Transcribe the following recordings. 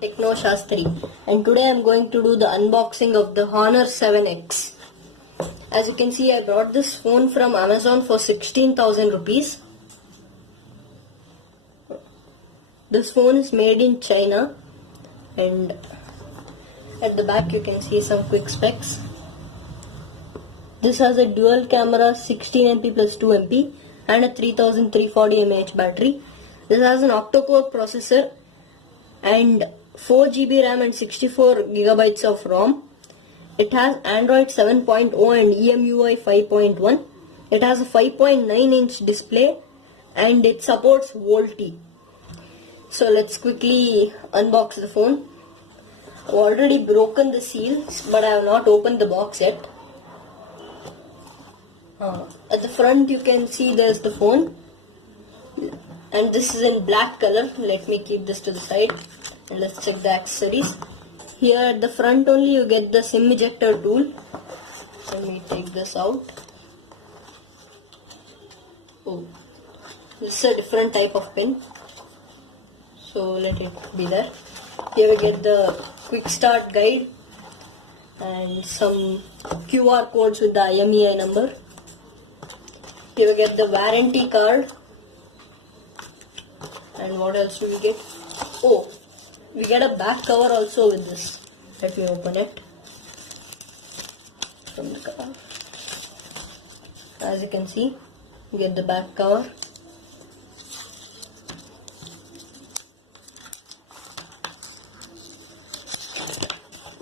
Techno Shastri, and today I'm going to do the unboxing of the Honor 7X. As you can see, I brought this phone from Amazon for 16,000 rupees. This phone is made in China, and at the back you can see some quick specs. This has a dual camera 16MP plus 2MP and a 3340 mAh battery. This has an octa-core processor and 4GB RAM and 64GB of ROM. It has Android 7.0 and EMUI 5.1. It has a 5.9-inch display and it supports VoLTE. So let's quickly unbox the phone. I've already broken the seal, but I have not opened the box yet. At the front you can see there's the phone, and this is in black color. Let me keep this to the side and let's check the accessories. Here at the front only you get the SIM ejector tool. Let me take this out. Oh, this is a different type of pin, so let it be there. Here we get the quick start guide and some QR codes with the IMEI number. Here we get the warranty card. And what else do we get? Oh, we get a back cover also with this. Let me open it from the cover. As you can see, you get the back cover.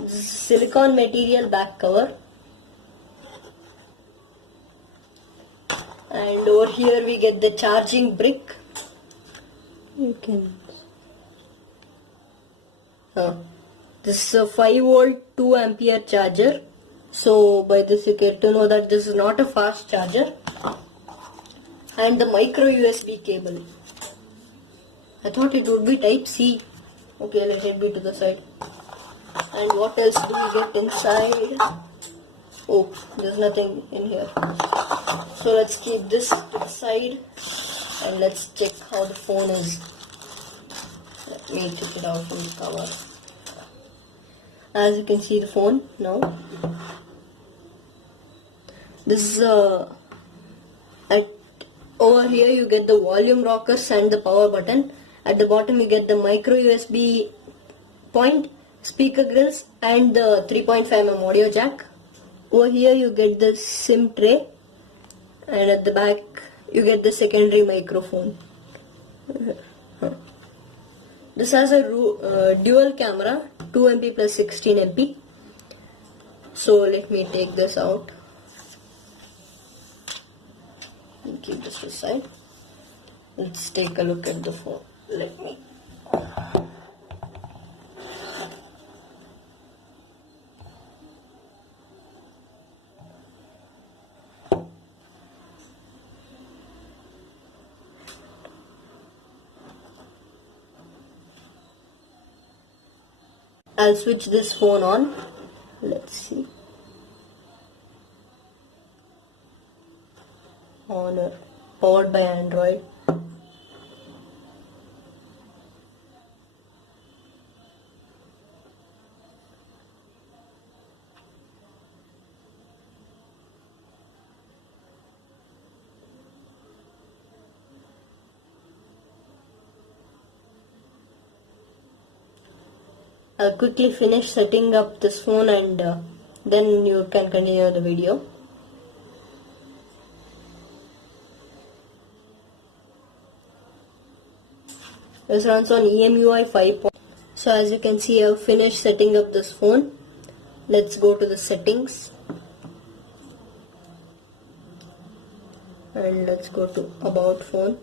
This is silicone material back cover. And over here we get the charging brick. You can. This is a 5V 2A charger. So by this you get to know that this is not a fast charger. And the micro USB cable. I thought it would be type C. Okay, let it be to the side. And what else do we get inside? Oh, there's nothing in here. So let's keep this to the side and let's check how the phone is. Let me take it out from the cover. As you can see the phone now. This is over here you get the volume rockers and the power button. At the bottom you get the micro USB point, speaker grills and the 3.5mm audio jack. Over here you get the SIM tray, and at the back you get the secondary microphone. This has a dual camera 2MP plus 16MP. So let me take this out and keep this to the side. Let's take a look at the phone. Let me. I'll switch this phone on. Let's see. Honor, powered by Android. I'll quickly finish setting up this phone and then you can continue the video. This runs on EMUI 5. So as you can see, I've finished setting up this phone. Let's go to the settings and let's go to about phone.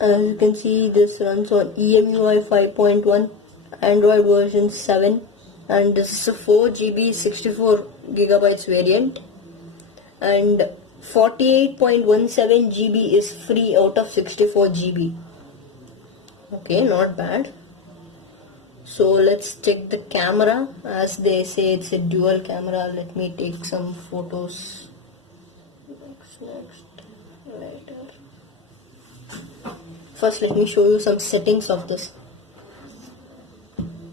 As you can see, this runs on EMUI 5.1, Android version 7, and this is a 4GB 64GB variant, and 48.17 GB is free out of 64 GB. Okay, not bad. So let's check the camera. As they say, it's a dual camera. Let me take some photos. Next, later. First, let me show you some settings of this.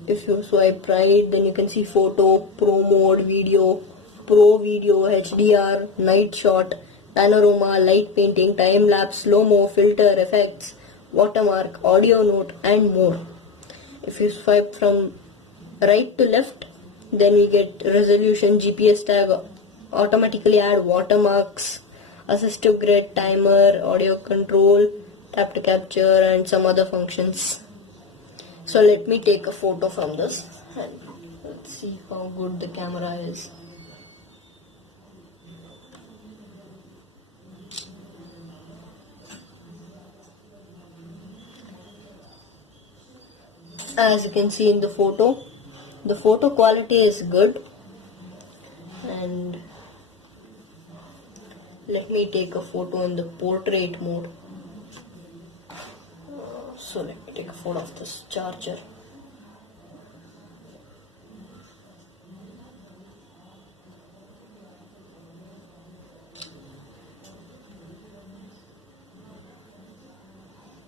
If you swipe right, then you can see photo, pro mode, video, pro video, HDR, night shot, panorama, light painting, time lapse, slow mo, filter, effects, watermark, audio note, and more. If you swipe from right to left, then we get resolution, GPS tag, automatically add watermarks, assistive grid, timer, audio control, tap to capture, and some other functions. So let me take a photo from this and let's see how good the camera is. As you can see in the photo quality is good. And let me take a photo in the portrait mode. So let me take a photo of this charger.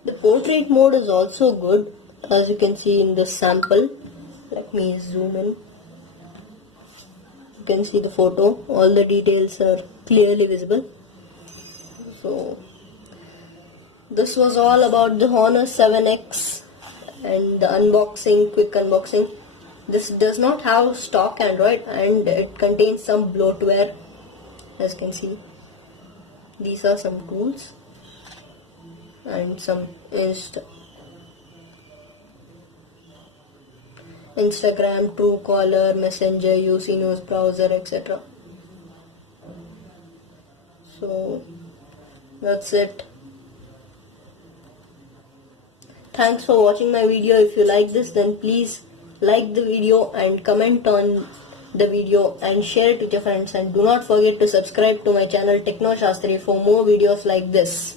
The portrait mode is also good, as you can see in this sample. Let me zoom in. You can see the photo, all the details are clearly visible. So this was all about the Honor 7X and the unboxing, quick unboxing. This does not have stock Android and it contains some bloatware, as you can see. These are some tools and some Instagram, Truecaller, Messenger, UC News browser, etc. So that's it. Thanks for watching my video. If you like this, then please like the video and comment on the video and share it with your friends, and do not forget to subscribe to my channel Techno Shastri for more videos like this.